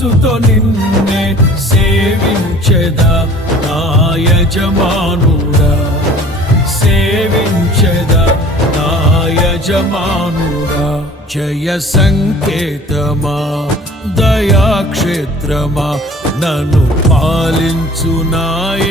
మనస్సుతో నిన్నే సేవించెదా నా యజమానుడా? సేవించెదా నా యజమానుడా? జయ సంకేతమా దయాక్షేత్రమా నన్ను పాలించు నాయ